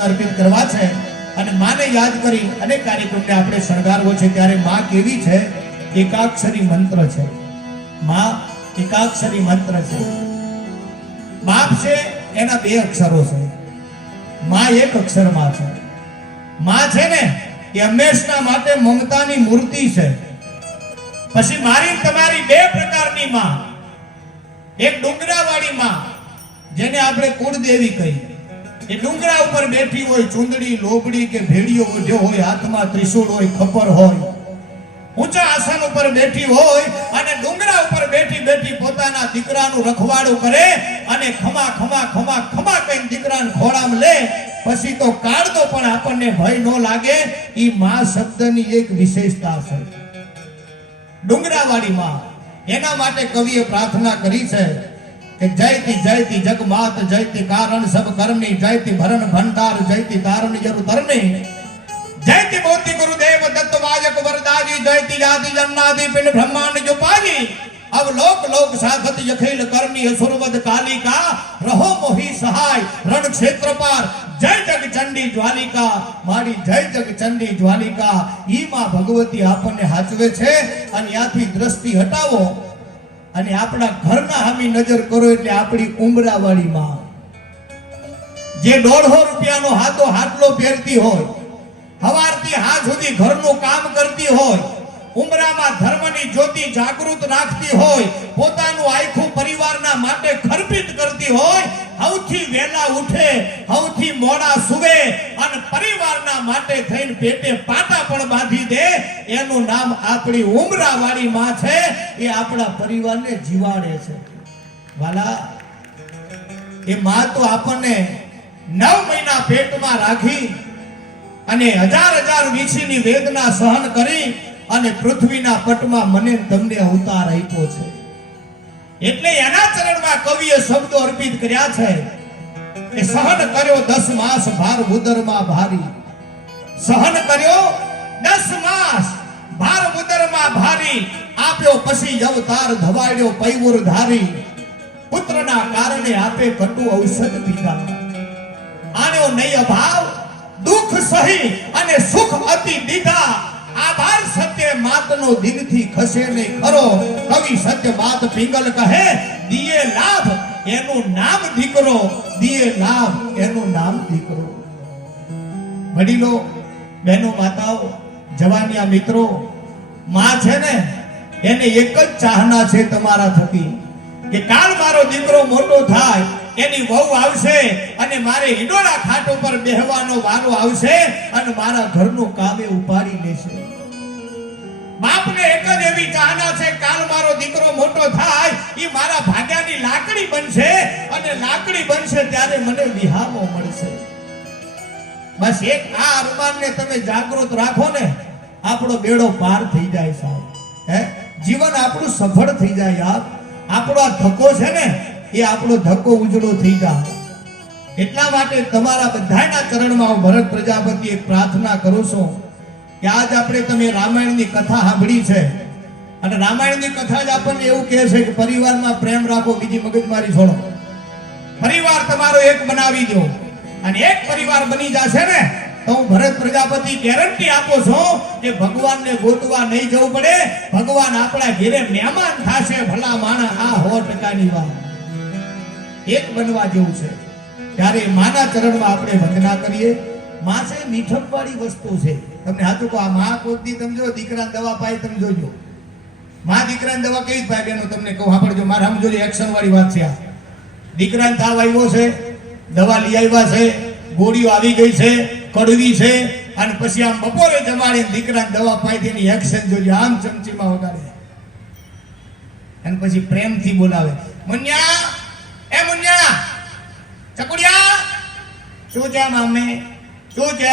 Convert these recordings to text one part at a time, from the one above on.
અર્પિત કરવા છે અને માને યાદ કરી અનેક કાર્યક્રમને આપણે શણગારવો છે. ત્યારે માં કેવી છે? એકાક્ષરી મંત્ર છે. માં એકાક્ષરી મંત્ર છે. બાપ છે એના બે અક્ષરો છે. માં એક અક્ષરમાં છે. માં છે ને એ હંમેશના માટે મમતાની મૂર્તિ છે. પછી મારી તમારી બે પ્રકારની માં. એક ડુંગરાવાળી માં, જેને આપણે કુળદેવી કહીએ. એ ડુંગરા ઉપર બેઠી હોય, ચૂંદડી, લોબડી કે ભેડિયો ઓઢ્યો હોય, હાથમાં ત્રિશૂળ હોય, ખપર હોય. ઊંચા આસન ઉપર બેઠી હોય અને ડુંગરા ઉપર બેઠી બેઠી પોતાના દીકરાનું રખવાડું કરે અને ખમા ખમા ખમા ખમા કઈ દીકરાને ખોળામ લે. પછી તો કાળનો પણ આપણને ભય ન લાગે. એ માં શબ્દની એક વિશેષતા છે. ડુંગરાવાળી માં, એના માટે કવિએ પ્રાર્થના કરી છે કે જયતી જયતી જગમાત, જયતી કારણ સબ કરણી, જયતી ભરણ ભંડાર, જયતી તારણ યરુ તરણી. જયતી મોતી ગુરુદેવ દત્ત વાજક વરદાજી, જયતી જાતિ જન્નાદિ પિંડ બ્રહ્માંડ જો પાજી અવ લોક લોક સાધત યખેલ કરણી અસુરવદ કાલિકા, રહો મોહી સહાય, રણ ક્ષેત્ર પાર. જય જગ ચંડી જ્વાલિકા, મારી જય જગ ચંડી જ્વાલિકા. ઈ માં ભગવતી આપણને હાચવે છે, અને ત્યાંથી દ્રષ્ટિ હટાવો. અને આપણા ઘરના હામી નજર કરો એટલે આપણી ઉમરાવાળી માં. જે દોઢસો રૂપિયાનો હાથો હાટલો પહેરતી હોય, હવારથી હા સુધી ઘરનું કામ કરતી હોય, ઉમરામાં ધર્મની જ્યોતિ જાગૃત રાખતી હોય, પોતાનું આખું પરિવારના માટે ખર્પિત કરતી હોય સૌથી વેલા ઉઠે સૌથી મોડા સુવે અને પરિવારના માટે થઈને પેટે પાટા પણ બાંધી એનું નામ આપણી ઉમરાવાળી માં છે, એ આપણા પરિવારને જીવાડે છે. વાલા, એ માં તો આપણને નવ મહિના પેટમાં રાખી અને હજાર હજાર વીછીની વેદના સહન કરી અને પૃથ્વીના પટમાં મને તમને અવતાર આપ્યો છે. એટલે એના ચરણમાં કવિએ શબ્દો અર્પિત કર્યા છે કે સહન કર્યો દસ માસ ભાર ઉદરમાં ભારી. સહન કર્યો દસ માસ. ભાર ઉદરમાં ભારી આપ્યો પછી અવતાર ધવાડ્યો પૈવુર ધારી. પુત્રના કારણે આપે કટુ ઔષધ પીધા. આણ્યો નહીં અભાવ, દુઃખ સહી અને સુખ અતિ દીધા. આભાર સત્ય માતનો દિલથી ખસે નહીં ખરો. કવિ સત્ય માત પિંગલ કહે દિયે લાભ એનું નામ દીકરો દિયે લાભ એનું નામ દીકરો. વડીલો, બહેનો, માતાઓ જવાનિયા મિત્રો, માં છે ને, એને એક જ ચાહના છે તમારા થકી, કે કાલ મારો દીકરો મોટો થાય, એની વહુ આવશે અને મારે હિંડોળા ખાટ ઉપર બેહવાનો વારો આવશે અને મારા ઘરનું કામે ઉપાડી લેશે. બાપને એક જ એવી ચાહના છે, કાલ મારો દીકરો મોટો થાય એ મારા ભાગ્યાની લાકડી બનશે અને લાકડી બનશે ત્યારે મને વિહામો મળશે. બસ એક આ અરમાનને તમે જાગૃત રાખો ને, આપણો બેડો પાર થઈ જાય સાહેબ. હે? જીવન આપણું સફળ થઈ જાય યાર. આપણો આ ધક્કો છે ને, એ આપણો ધક્કો ઉજળો થઈ જાય. એટલા માટે તમારા બધાના ચરણમાં હું ભરત પ્રજાપતિ એક પ્રાર્થના કરું છું કે આજ આપણે તમે રામાયણની કથા સાંભળી છે. અને રામાયણની કથા જ આપણને એવું કહે છે કે પરિવારમાં પ્રેમ રાખો, બીજી મગજમારી છોડો. પરિવાર તમારો એક બનાવી દો. અને એક પરિવાર બની જશે ને, તો હું ભરત પ્રજાપતિ ગેરંટી આપું છું કે ભગવાનને ગોતવા નહીં જવું પડે. ભગવાન આપણા ઘેરે મહેમાન થશે, ભલા માણા આ સો ટકાની વાત. એક બનવા જેવું છે. ત્યારે માના ચરણમાં આપણે વંદના કરીએ માં છે મીઠપ વાળી વસ્તુ છે. તમને હાથું કહો, આ મા કોઈક તમે જો દીકરા દવા પાય તમે જોજો. મા દીકરાને દવા કેવી ભાઈ બહેનો તમને કહું, સાંભળજો, મારે સમજો એક્શન વાળી વાત છે આ. દીકરાને તાવ આવ્યો છે. દવા લઈ આવ્યા છે, ગોળીઓ આવી ગઈ છે, કડવી છે, અને પછી આમ બપોરે જમાડે દીકરા દવા પાઈ તેની એક્શન જોજો આમ ચમચીમાં વગાડે. અને પછી પ્રેમથી બોલાવે, મુન્યા, એ મુન્યા, ચકુડિયા, શું છે મામે શું છે?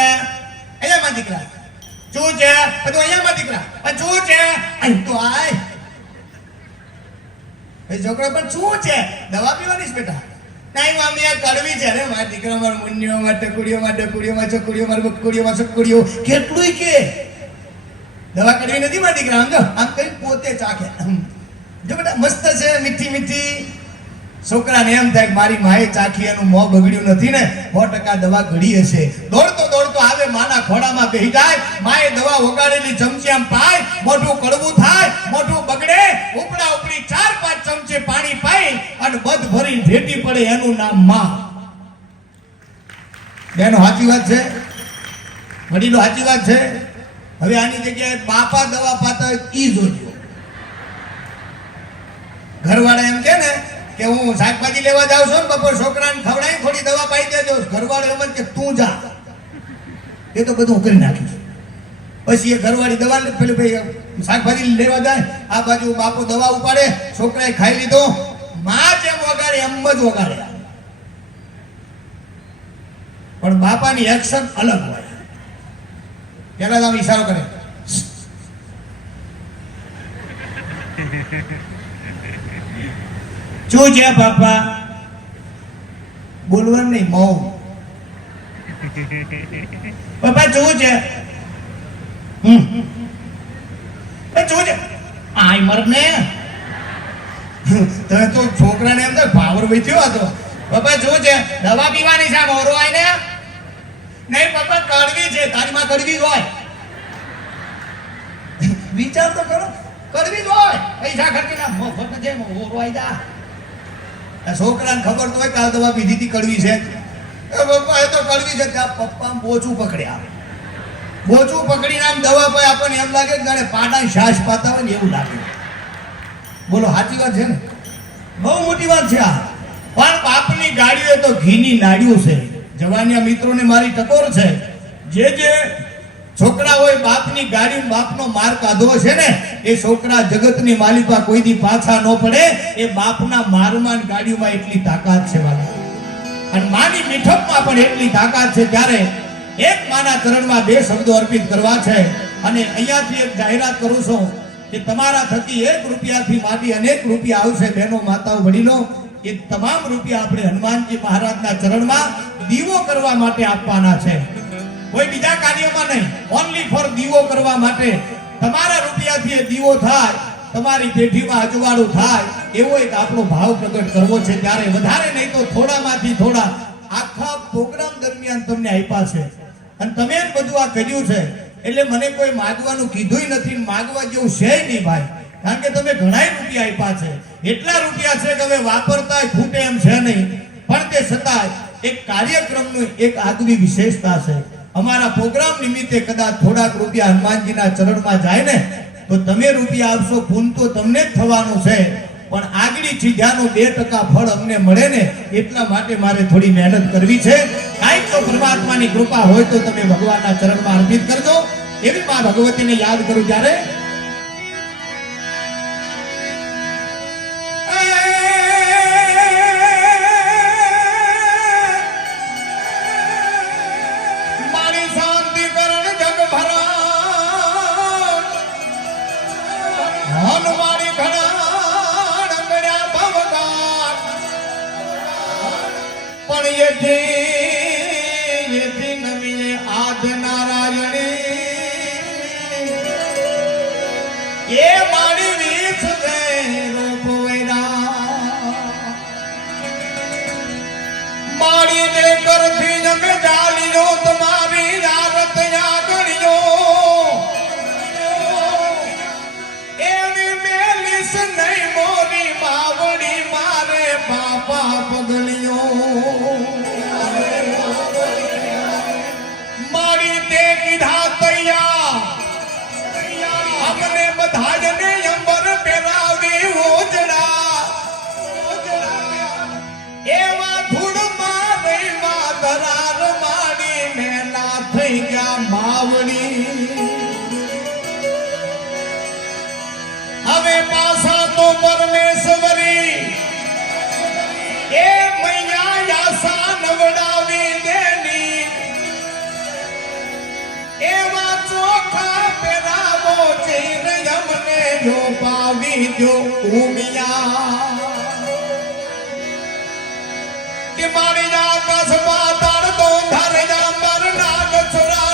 અહીંયા માં દીકરા, શું છે? બધું અહીંયા માં દીકરા શું છે? અહીં તો આય. છોકરો પણ શું છે? દવા પીવાની છે બેટા? નહીં મામી આ કડવી છે અરે મારા દીકરા, મારા મુન્યો માં ટકુડીઓ માં ડકુડીઓ માં ચકુડીઓ માં બકુડીઓ માં ચકુડીઓ કેટલું કે? દવા કડવી નથી મારા દીકરા? આમ તો, આમ કઈ પોતે ચાખે. જો બેટા, મસ્ત છે, મીઠી મીઠી. છોકરાને એમ થાય મારી માએ ચાખી, એનું મોં બગડ્યું નથી ને, સો ટકા દવા ઘડી હશે. દોડતો દોડતો આવે, માના ખોડામાં બેહી જાય, માએ દવા વગાડેલી ચમચી આમ પાય, મોઢું કડવું થાય, મોઢું બગડે, ઉપડા ઉપડી ચાર પાંચ ચમચે પાણી પાઈ અને બધ ભરી ઢેટી પડે એનું નામમાં. બેનો, સાચી વાત છે? વડીલો, સાચી વાત છે? હવે આની જગ્યાએ બાપા દવા પાતા ઈ જોજો. ઘરવાળા એમ કે ને કે હું શાકભાજી લેવા જાઉં છું ને, બપોર છોકરાને ખવડાવી થોડી દવા પાઈ દેજો. ઘરવાળો એમ કે, તું જા. એ તો બધું હું કરી નાખીશ પછી એ ઘરવાળી દવા પેલું ભાઈ શાકભાજી લેવા જાય. આ બાજુ બાપુ દવા ઉપાડે, છોકરાએ ખાઈ લીધો. માં જેમ વગાડે, એમ જ વગાડે. પણ બાપાની એક્શન અલગ હોય. પેલા આમ ઈશારો કરે. શું છે બાપા બોલવાનું નહીં મૌન બાપા શું છે હમ. એ શું છે આય મર ને. તમે તો હતો. પપ્પા શું છે દવા પીવાની છે મોરો આય ને. નહીં પપ્પા કડવી છે તારી માં કડવી હોય. વિચાર તો કરો. કડવી જ હોય. પૈસા ખર્ચીને મફત છે મોરો આઈ જા. આ છોકરાને ખબર તો હોય કાલ દવા પીધી હતી કડવી છે. પપ્પા એ તો કડવી છે ત્યાં પપ્પા બોચું પકડ્યા. બોચું પકડીને આમ દવા પાય આપણને એમ લાગે કે જાણે પાટા શ્વાસ પાતા હોય ને એવું લાગે. બોલો, સાચી વાત છે ને? બહુ મોટી વાત છે આ. પણ બાપની ગાડીઓ તો ઘીની નાડીઓ છે. જવાનિયા મિત્રોને મારી ટકોર છે. જે જે છોકરા હોય બાપની ગાડી બાપનો માર કાઢો છે ને, એ છોકરા જગતની માલિકા કોઈ દી પાછા ન પડે, એ બાપના મારમાં ને ગાડીઓમાં એટલી તાકાત છે વાલા. અને માની મીઠપમાં પણ એટલી તાકાત છે ત્યારે એક માના ચરણમાં બે શબ્દો અર્પિત કરવા છે. અને અહીંયાથી એક જાહેરાત કરું છું કે તમારા થકી એક રૂપિયાથી માંડી અનેક રૂપિયા આવશે, બહેનો, માતાઓ, વડીલો. એ તમામ રૂપિયા આપણે હનુમાનજી મહારાજના ચરણમાં દીવો કરવા માટે આપવાના છે. કોઈ બીજા કાર્યમાં નહીં. ઓનલી ફોર દીવો કરવા માટે. તમારા રૂપિયાથી દીવો થાય, તમારી પેઢીમાં અજવાળું થાય, એવો એક આપણો ભાવ પ્રગટ કરવો છે. ત્યારે વધારે નહીં તો થોડામાંથી થોડા આખા પ્રોગ્રામ દરમિયાન તમને આપ્યા છે. અને તમે જ બધું આ કર્યું છે. એટલે મને કોઈ માગવાનું કીધુંય નથી માગવા જેવું છે નહીં ભાઈ. કારણ કે તમે ઘણાય રૂપિયા આપ્યા છે. એટલા રૂપિયા છે કે હવે વાપરતા ફૂટે એમ છે નહીં. પણ તે છતાંય એક કાર્યક્રમનું એક આગવી વિશેષતા છે. અમારા પ્રોગ્રામ નિમિત્તે કદાચ થોડાક રૂપિયા હનુમાનજીના ચરણમાં જાય ને, તો તમે રૂપિયા આપશો પૂન તો તમને જ થવાનું છે. પણ આગળી ચીજાનું બે ટકા ફળ અમને મળે ને, એટલા માટે મારે થોડી મહેનત કરવી છે. કાંઈક તો પરમાત્માની કૃપા હોય તો તમે ભગવાનના ચરણમાં અર્પિત કરજો. એવી મા ભગવતીને યાદ કરું ત્યારે જને અંબર પહેરાવી હવે પાસા તો પરમેશ્વરી એ મૈયા યાસા નવડાવી એવા ચોખા અમને જો પાવી જો ઉમિયા. કે મારી આકાશ પાતાળ તો ધર જાંબર નાગ છુરા.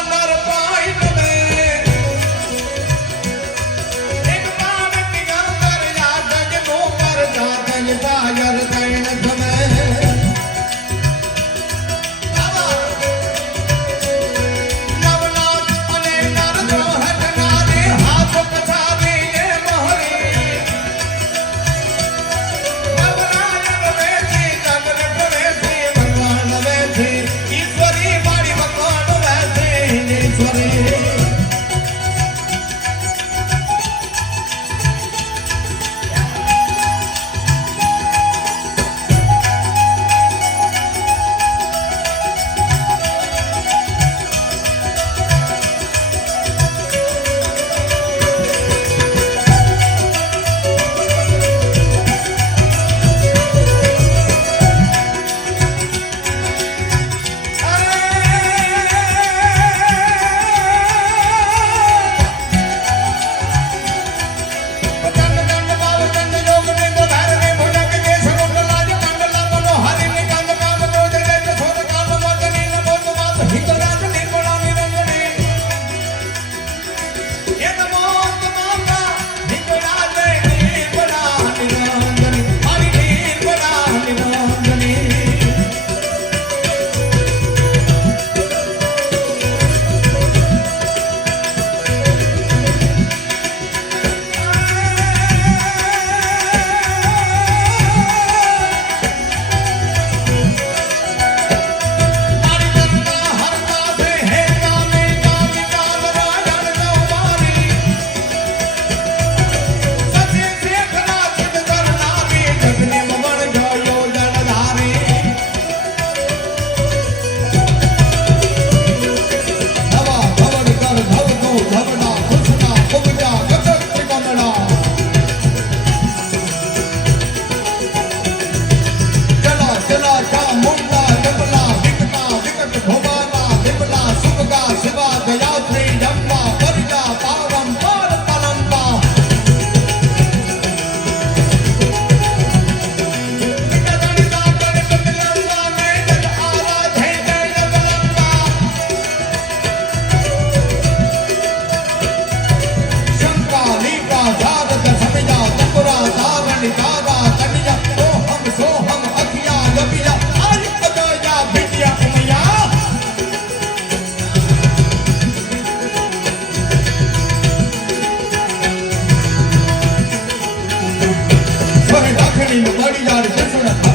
બડી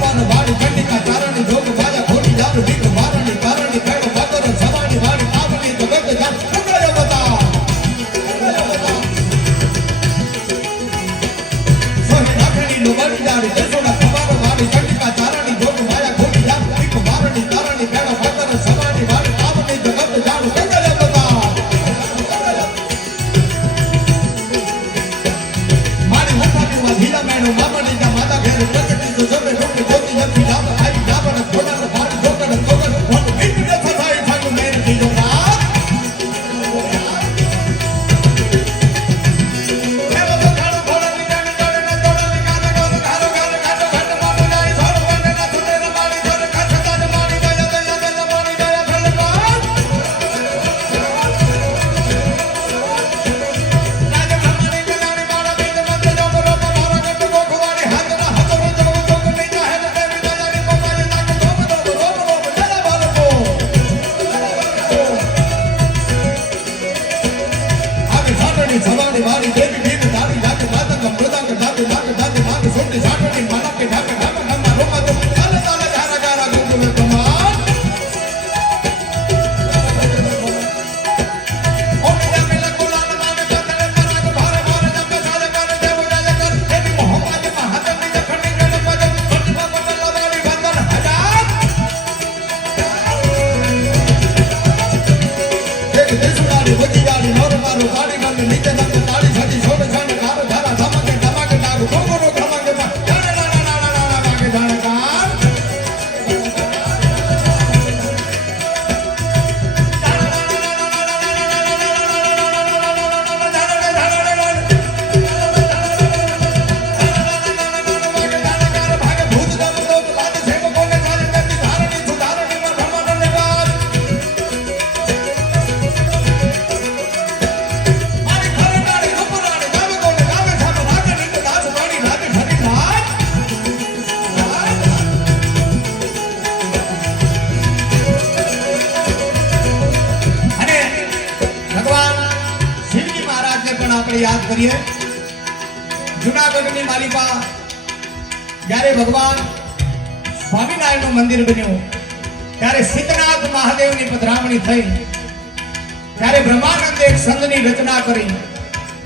કરી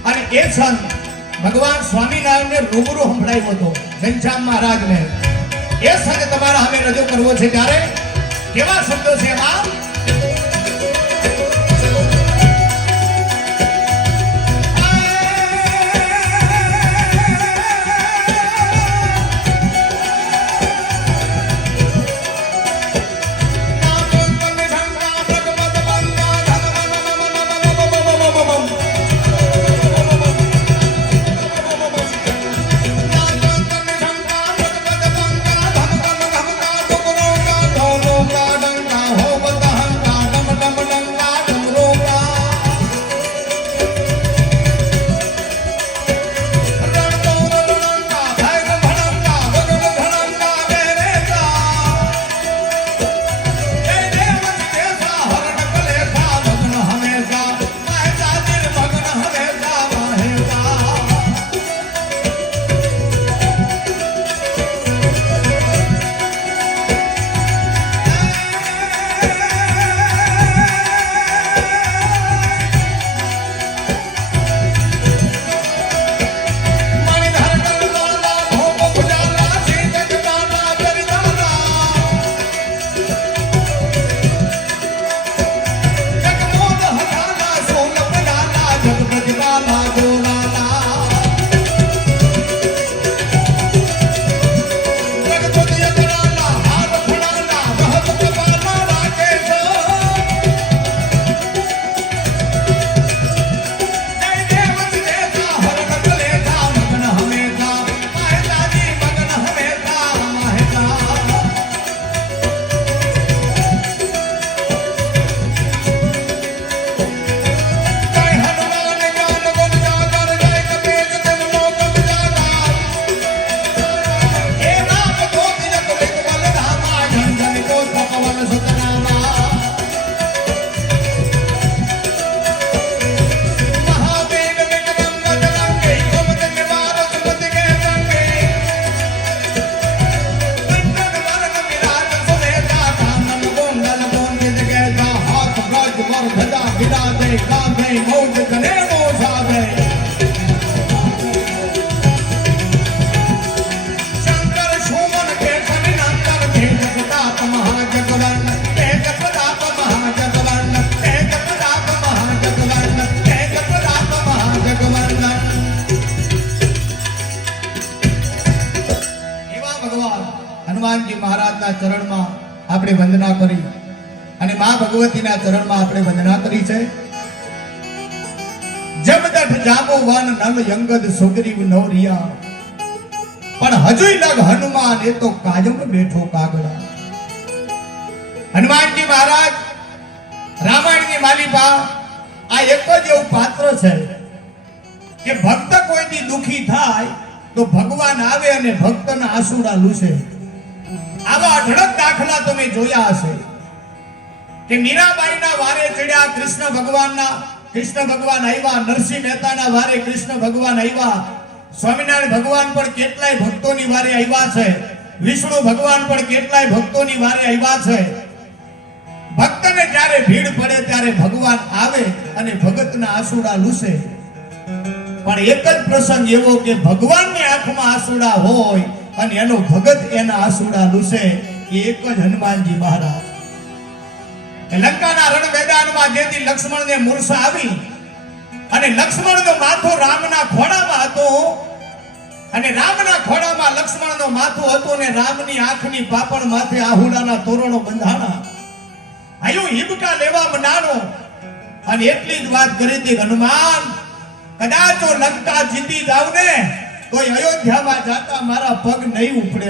અને એ સંત ભગવાન સ્વામિનારાયણને રૂબરૂ સંભળાયો હતો. ઘનશ્યામ મહારાજને એ સંત તમારા હવે રજૂ કરવો છે ત્યારે કેવા શબ્દો છે એમાં? હનુમાનજી મહારાજના ચરણમાં આપણે વંદના કરી અને મા ભગવતીના ચરણમાં આપણે વંદના કરી છે. જમદઠ વન નલ યંગદ સુગ્રીવ નવરિયા પણ હજુય લગ હનુમાન એ તો કાજમ બેઠો કાગડા. હનુમાનજી મહારાજ, રામાયણની માલિકા, આ એક જ એવું પાત્ર છે કે ભક્ત કોઈથી દુખી થાય તો ભગવાન આવે અને ભક્તના આંસુડા લૂસે. આવા અઢળક દાખલા તમે જોયા હશે. કે મીરાબાઈના વારે ચડ્યા, કૃષ્ણ ભગવાનના, કૃષ્ણ ભગવાન આવ્યા, નરસિંહ મહેતાના વારે કૃષ્ણ ભગવાન આવ્યા. સ્વામિનારાયણ ભગવાન પણ કેટલાય ભક્તોની વારે આવ્યા છે. વિષ્ણુ ભગવાન પણ કેટલાય ભક્તોની વારે આવ્યા છે. ભક્તને જ્યારે ભીડ પડે ત્યારે ભગવાન આવે અને ભગતના આંસુડા લૂસે. પણ એક જ પ્રસંગ એવો કે ભગવાનની આંખમાં આંસુડા હોય અને એનો ભગત એના આસુડા લૂસે એ એક જ હનુમાનજી મહારાજ. લંકાના રણ મેદાનમાં જેથી લક્ષ્મણને મૂર્છા આવી અને લક્ષ્મણનો માથો રામના ખોળામાં હતો અને રામના ખોળામાં લક્ષ્મણનો માથો હતો ને રામની આંખની પાપણ માથે આહુડાના તોરણો બંધાણા. આયું હિબકા લેવા મનાનો અને એટલી જ વાત કરી હતી હનુમાન, કદાચ લંકા જીતી જાવ ને તો અયોધ્યામાં જાતા મારા પગ નહીં ઉપડે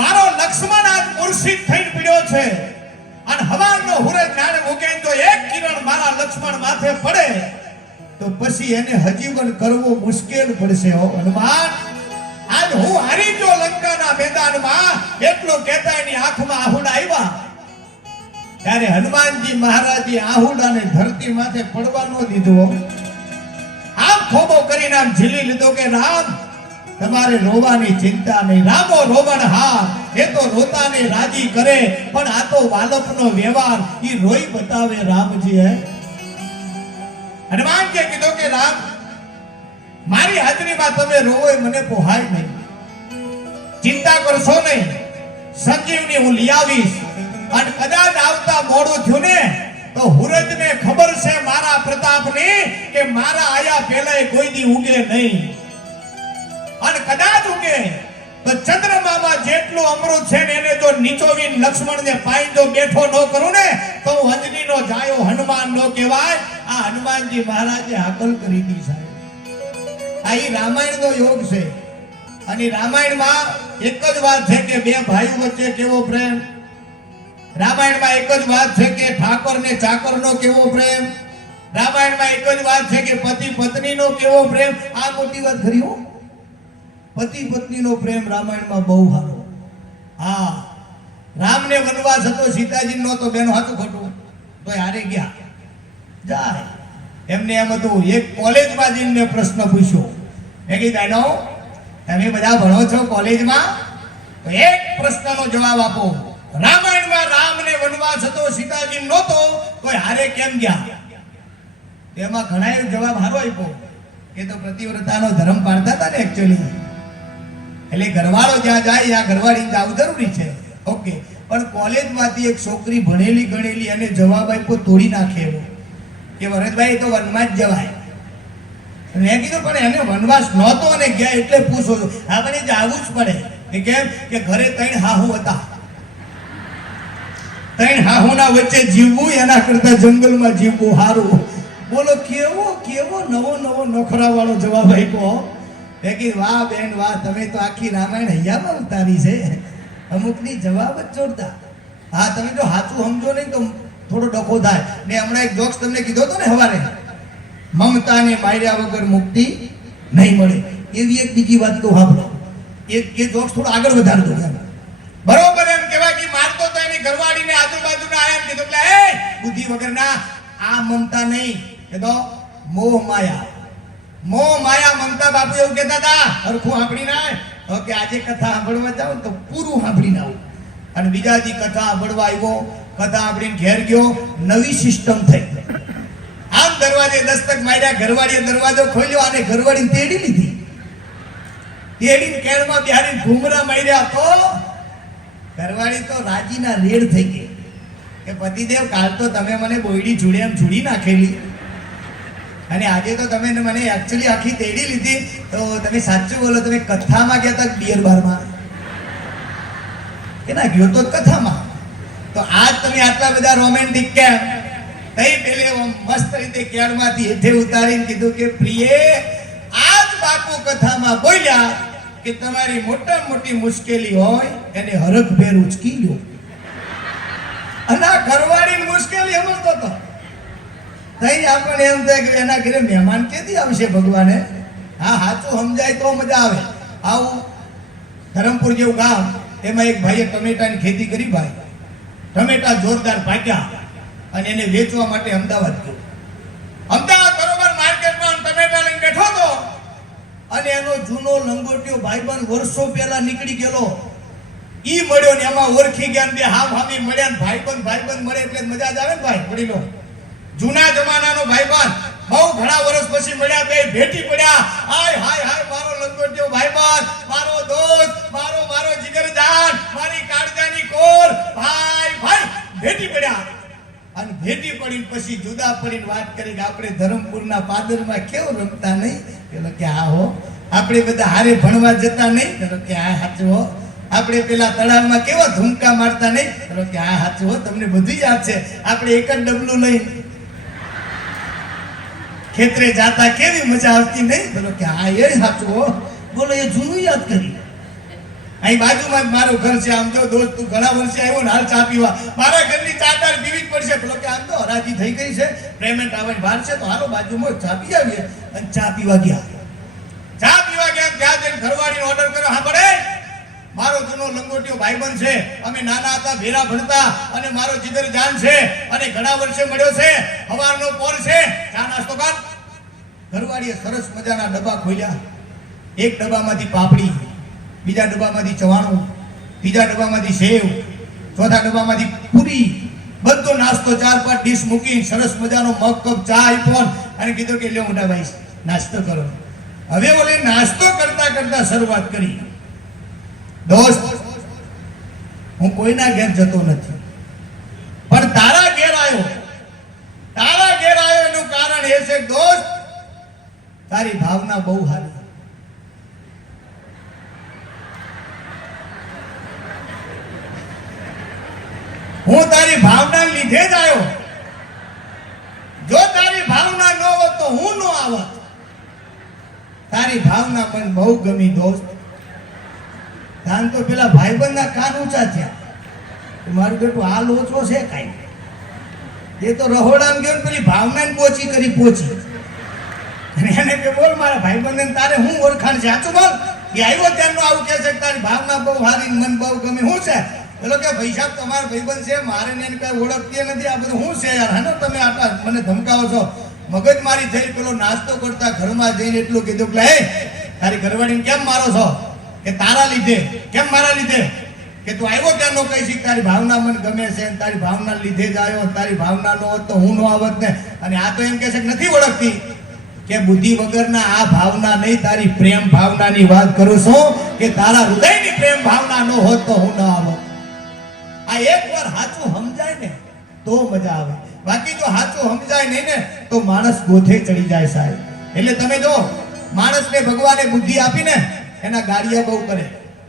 મારો લક્ષ્મણ આજ મૂર્છિત થઈને પડ્યો છે. અને હવારનો હુરજ નાણે મૂકે તો એક કિરણ મારા લક્ષ્મણ માથે પડે. તો પછી એને હજીવન કરવું મુશ્કેલ પડશે હો હનુમાન. આજ હું હારી ગયો લંકાના મેદાનમાં. એટલો કહેતા એની આંખમાં આહુડા આવ્યા. ત્યારે હનુમાનજી મહારાજે આહુડાને ધરતી માથે પડવા ન દીધો ખોબો કરીને આમ ઝીલી લીધો કે, રામ, તમારે રોવાની ચિંતા નહીં. રામો, રોવણ, હા, એ તો રોતાને રાજી કરે, પણ આ તો બાલકનો વ્યવહાર. ઈ રોઈ બતાવે રામજી હે હનુમાન કે કીધો કે, રામ, મારી હાજરીમાં તમે રોવો મને પોહાય નહીં. ચિંતા કરશો નહીં. સંજીવની હું લઈ આવીશ. અને કદાચ આવતા મોડું થયું ને તો હુરજને ખબર છે મારા પ્રતાપની કે મારા આયા પહેલા કોઈ દી ઉગે નહીં. અને કદાચ ઉગે તો ચંદ્રમામાં જેટલો અમૃત છે ને એને જો નીચોવીન લક્ષ્મણને પાઈ દો બેઠો ન કરું ને, તો હું અંજનીનો જાયો હનુમાન નો કહેવાય. આ હનુમાનજી મહારાજે હાકલ કરી દી સાહેબ. આ ઈ રામાયણનો યોગ છે. અને રામાયણમાં એક જ વાત છે કે બે ભાઈઓ વચ્ચે કેવો પ્રેમ? રામાયણમાં એક જ વાત છે કે ઠાકોર ને ચાકરનો કેવો પ્રેમ? રામાયણમાં એક જ વાત છે કે પતિ પત્નીનો કેવો પ્રેમ? આ મોટી વાત ખરી હો. પતિ પત્નીનો પ્રેમ રામાયણમાં બહુ સારો. હા. રામને વનવાસ હતો સીતાજી નો તો બેનો હાથું ખોટું. તો હારે ગયા. જાય. એમને એમ હતું, એક કોલેજમાં જઈને પ્રશ્ન પૂછ્યો. મેં કીધું બહેનો તમે બધા ભણો છો કોલેજમાં? તો એક પ્રશ્નનો જવાબ આપો. રામાયણમાં રામને વનવાસ હતો સીતાજી નહોતો તો હારે કેમ ગયા? એમાં ઘણાએ જવાબ હારો આપ્યો એ તો પ્રતિવ્રતાનો ધર્મ પાળતા હતા ને એકચ્યુઅલી એટલે ઘરવાળો જ્યાં જાય, ત્યાં ઘરવાળી જવું જરૂરી છે. ઓકે. પણ કોલેજમાંથી એક છોકરી ભણેલી ગણેલી અને જવાબ આપ્યો તોડી નાખે એવો. કે વરદભાઈ તો વનમાં જ જવાય. મેં કીધું, પણ એને વનવાસ નહોતો અને ગયા એટલે પૂછો છો. આપણે જવું જ પડે. કે કેમ કે ઘરે ત્રણ હાહુ હતા. ત્રણ હાહુના વચ્ચે જીવવું, એના કરતા જંગલમાં જીવવું સારું બોલો, કેવો કેવો નવો નવો નોખરા વાળો જવાબ આપ્યો? કે, વાહ બેન, વાહ, તમે તો આખી રામાયણ હૈયામાં ઉતારી છે. અમુકની જવાબ જ જોરદાર. હા, તમે જો સાચું સમજો નહીં તો થોડો ડખો થાય. ને હમણાં એક જોક્સ તમને કીધો હતો ને હવારે, મમતાને માર્યા વગર મુક્તિ નહીં મળે. એવી એક બીજી વાત તો વાપરો એક એ જોક્સ થોડો આગળ વધારજો. બરોબર એમ કહેવાય કે ઘરવાળીને આજુબાજુના આયા કીધું કે બુદ્ધિ વગરના આ મમતા નહીં. એ મોહ માયા. મોહ માયા, મમતા બાપુ એવું કહેતા હતા, હરખું સાંભળી ના. કે, આજે કથા સાંભળવા જાવ તો પૂરું સાંભળી ના આવું. અને બીજા દી કથા સાંભળવા આવ્યો, કથા સાંભળીને ઘેર ગયો, નવી સિસ્ટમ થઈ આમ દરવાજે દસ્તક માર્યા, ઘરવાળીએ દરવાજો ખોલ્યો અને ઘરવાળી તેડી લીધી. તેડીને કેળમાં બિહારી ઘૂમરા માર્યા તો ઘરવાળી તો રાજીના રેડ થઈ ગઈ. કે પતિદેવ, કાલ તો તમે મને બોયડી જોડે એમ જુડી નાખેલી. અને આજે તો તમે મને એકચ્યુઅલી આખી તેડી લીધી. તો તમે સાચું બોલો, તમે કથામાં ગયા હતા બિયર બારમાં કે ના, ગયો તો કથામાં. તો આજ તમે આટલા બધા રોમેન્ટિક કેમ? તઈ પેલે મસ્ત રીતે કેળમાંથી હેઠે ઉતારીને કીધું કે, પ્રિયે, આજ બાપુ કથામાં બોલ્યા કે તમારી મોટા મોટી મુશ્કેલી હોય, એને હરખભેર ઉચકી લો અને આ ઘરવાળીની મુશ્કેલી સમજતો હતો તઈ આપણને એમ થાય કે એના ઘરે મહેમાન કેદી આવશે ભગવાને? હા, સાચું સમજાય તો મજા આવે. આવું ધરમપુર જેવું ગામ, એમાં એક ભાઈએ ટમેટાની ખેતી કરી ભાઈ. ટમેટા જોરદાર પાક્યા અને એને વેચવા માટે અમદાવાદ ગયો. અમદાવાદ બરોબર માર્કેટમાં ટમેટા લઈને બેઠો હતો અને એનો જૂનો લંગોટિયો ભાઈબંધ વર્ષો પહેલા નીકળી ગયેલો. ઈ મળ્યો ને એમાં ઓળખી ગયા બે હામ હામી મળ્યા ને ભાઈબંધ ભાઈબંધ મળે એટલે મજા જ આવે ને ભાઈ, વડીલો. જૂના જમાનાનો ભાઈબંધ. બહુ ઘણા વર્ષ પછી મળ્યા, બે ભેટી પડ્યા. હાય હાય હાય, મારો લંગોટિયો ભાઈબંધ, મારો દોસ્ત, મારો મારો જીગરજાન મારી કાળજાની કોર. ભાઈ ભાઈ, ભેટી પડ્યા. અને ભેટી પડીને પછી જુદા પડીને વાત કરી કે આપણે ધરમપુરના પાદરમાં કેવું રમતા નહીં? પેલો કે આ હો, આપણે બધા હારે ભણવા જતા નહીં? પેલો કે આ સાચું હો. આપણે પેલા તળાવમાં કેવા ધૂમકા મારતા નહીં? પેલો કે આ સાચું હો, તમને બધું યાદ છે. આપણે એક જ ડબલું લઈને ખેતરે જાતા કેવી મજા આવતી નહીં? પેલો કે, હા, એ સાચું હો. બોલો, એ જૂનું યાદ કરી અહીં બાજુમાં મારું ઘર છે. આમ જો દોસ્ત, તું ઘણા વર્ષે આવ્યો ને હાલ ચા પીવા. મારા ઘરની ચા તાર પીવી જ પડશે. પેલો કે આમ તો હરાજી થઈ ગઈ છે. પેમેન્ટ આવે વાર છે, તો હાલો બાજુમાં ચા પી આવીએ અને ચા પીવા ગયા. ચા પીવા ગયા, ત્યાં જઈને ઘરવાળીનો ઓર્ડર કર્યો. હા પડે મારો જૂનો લંગોટિયો ભાઈબંધ છે. અમે નાના હતા ભેરા ભણતા અને મારો જીગર જાન છે અને ઘણા વર્ષે મળ્યો છે. સવારનો પોર છે. ચા નાસ્તો કર. ઘરવાળીએ સરસ મજાના ડબ્બા ખોલ્યા. એક ડબ્બામાંથી પાપડી બીજા ડબ્બામાંથી ચવાણું, ત્રીજા ડબ્બામાંથી સેવ, ચોથા ડબ્બામાંથી પૂરી. બધો નાસ્તો ચાર પાંચ ડીશ મૂકી સરસ મજાનો મગ, કપ, ચા આપ્યો અને કીધું કે લ્યો મોટા ભાઈ, નાસ્તો કરો. હવે ઓલે નાસ્તો કરતા કરતા શરૂઆત કરી. દોસ્ત, હું કોઈના ઘેર જતો નથી. પણ તારા ઘેર આવ્યો તારા ઘેર આવ્યો એનું કારણ એ છે દોસ્ત, તારી ભાવના બહુ સારી હું તારી ભાવના લીધે જ આવ્યો. જો તારી ભાવના ન હોત તો હું ન આવત. તારી ભાવના પણ બહુ ગમી દોસ્ત. ધાન તો પેલા ભાઈબંધના કાન ઊંચા થયા. કે મારું બેટું હાલ ઓછો છે કાંઈ. એ તો રહોડામ ગયો પેલી ભાવનાને પોચી કરી પોચી. અને એને કે બોલ મારા ભાઈબંધને, તારે હું ઓળખાણ છે? સાચું બોલ? એ આવ્યો ત્યારનું આવું કહે છે કે તારી ભાવના બહુ સારી મન બહુ ગમે. શું છે? પેલો કે ભાઈ સાહેબ, તમારા ભાઈબંધ છે, મારે ને એને કઈ ઓળખતી નથી. આ બધું શું છે યાર, હા તમે આટલા મને ધમકાવો છો? મગજ મારી થઈ, પેલો નાસ્તો કરતા ઘરમાં જઈને એટલું કીધું કે, હે, તારી ઘરવાળીને કેમ મારો છો? કે તારા લીધે, કેમ મારા લીધે? કે તું આવ્યો ત્યારનો કહી શીખ તારી ભાવના મને ગમે છે, તારી ભાવના લીધે જ આવ્યો, તારી ભાવના નો હોત તો હું નો આવત ને. અને આ તો એમ કહે છે કે નથી ઓળખતી કે બુદ્ધિ વગરના આ ભાવના નહીં તારી પ્રેમ ભાવનાની વાત કરું છું કે તારા હૃદયની પ્રેમ ભાવના નો હોત તો હું ન આવત. આ એકવાર સાચું સમજાય ને, તો મજા આવે. બાકી જો સાચું સમજાય નહીં ને, તો માણસ ગોથે ચડી જાય સાહેબ. એટલે તમે જો, માણસને ભગવાને બુદ્ધિ આપીને એના ગાડિયા બહુ કરે.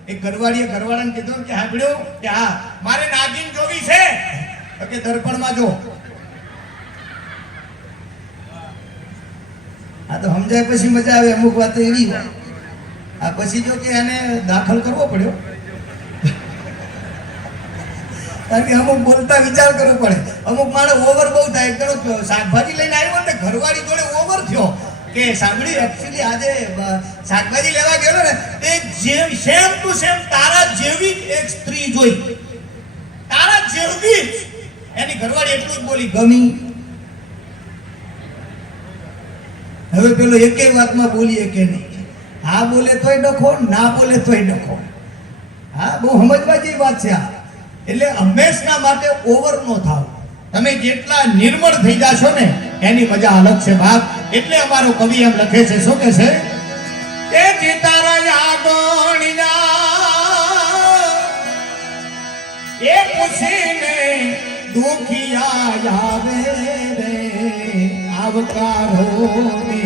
એ ઘરવાળીએ ઘરવાળાને કીધું કે સાંભળ્યું કે હા, મારે નાગિન જોવી છે. તો કે દર્પણમાં જો. આ તો સમજાય પછી મજા આવે, અમુક વાત એવી આ પછી જો કે એને દાખલ કરવો પડ્યો. કારણ અમુક બોલતા વિચાર કરવો પડે. અમુક માણસ ઓવર બહુ થાય. એક શાકભાજી લઈને આવ્યો ને ઘરવાળી જોડે ઓવર થયો. કે સાંભળી એકચ્યુઅલી આજે શાકભાજી લેવા ગયો ને, તે જેમ સેમ ટુ સેમ તારા જેવી એક સ્ત્રી જોઈ. તારા જેવી એની ઘરવાળી એટલું જ બોલી, ગમી. હવે પેલો એકેય વાતમાં બોલીએ કે નહીં. હા બોલે તોય ડખો, ના બોલે તોય ડખો. હા, બહુ સમજવા જેવી વાત છે આ. એટલે હંમેશના માટે ઓવર નો થાવ. તમે જેટલા નિર્મળ થઈ જાશો ને, એની મજા અલગ છે બાપ. એટલે અમારો કવિ એમ લખે છે, શું કે છે? એ ચિતારા યાદોણિયા એ પૂછીને દુખિયા આવે રે આવકારો ને